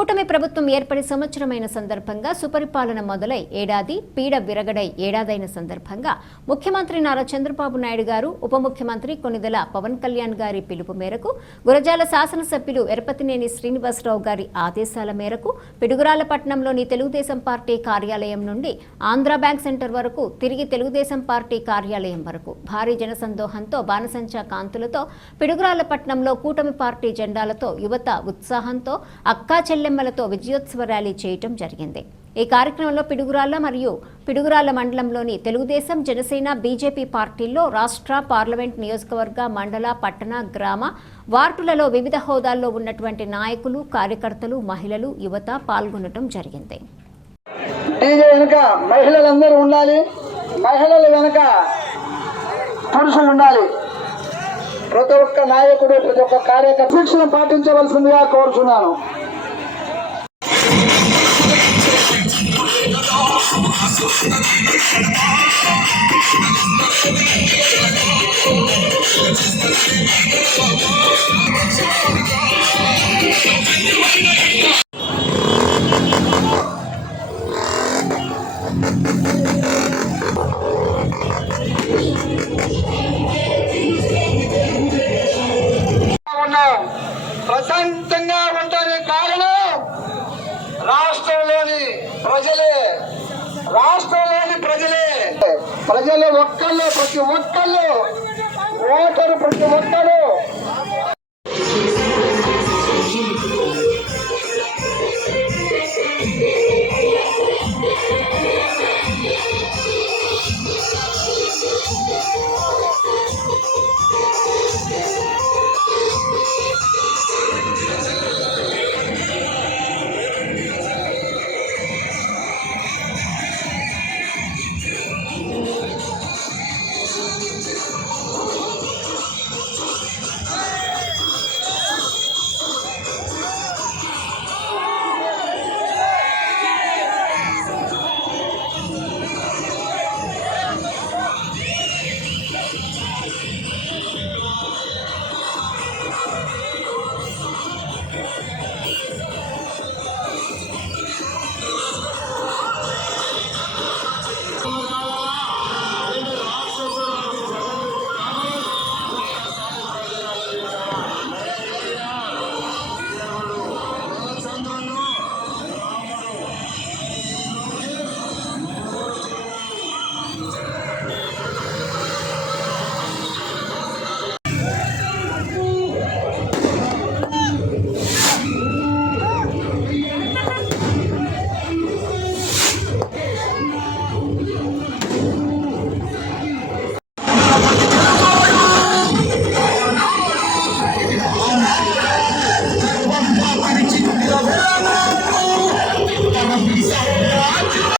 కూటమి ప్రభుత్వం ఏర్పడి సంవత్సరమైన సందర్భంగా సుపరిపాలన మొదలై ఏడాది, పీడ విరగడై ఏడాదైన సందర్భంగా ముఖ్యమంత్రి నారా చంద్రబాబు నాయుడు గారు, ఉప ముఖ్యమంత్రి కొణిదెల పవన్ కళ్యాణ్ గారి పిలుపు మేరకు, గురజాల శాసనసభ్యులు ఎరపతినేని శ్రీనివాసరావు గారి ఆదేశాల మేరకు పిడుగురాళ్లపట్నంలోని తెలుగుదేశం పార్టీ కార్యాలయం నుండి ఆంధ్రా బ్యాంక్ సెంటర్ వరకు తిరిగి తెలుగుదేశం పార్టీ కార్యాలయం వరకు భారీ జనసందోహంతో, బాణసంచా కాంతులతో, పిడుగురాళ్లపట్నంలో కూటమి పార్టీ జెండాలతో, యువత ఉత్సాహంతో, అక్కా చెల్లెమ్మలతో విజయోత్సవ ర్యాలీ చేయటం జరిగింది. ఈ కార్యక్రమంలో పిడుగురాళ్ల మరియు పిడుగురాళ్ల మండలంలోని తెలుగుదేశం, జనసేన, బీజేపీ పార్టీల్లో రాష్ట్ర, పార్లమెంట్, నియోజకవర్గ, మండల, పట్టణ, గ్రామ, వార్డులలో వివిధ హోదాల్లో ఉన్నటువంటి నాయకులు, కార్యకర్తలు, మహిళలు, యువత పాల్గొనడం జరిగింది. మహిళలందరూ ఉండాలి, మహిళల వెనుక పురుషులు ఉండాలి. ప్రతి ఒక్క నాయకుడు, ప్రతి ఒక్క కార్యకర్త శిక్షణ పాటించవలసిందిగా కోరుచున్నాను. ప్రశాంతంగా ఉండని కారణం రాష్ట్రంలోని ప్రజలే. ప్రజలు ఒక్కళ్ళు, ప్రతి ఒక్కళ్ళు ఓటరు, ప్రతి ఒక్కరు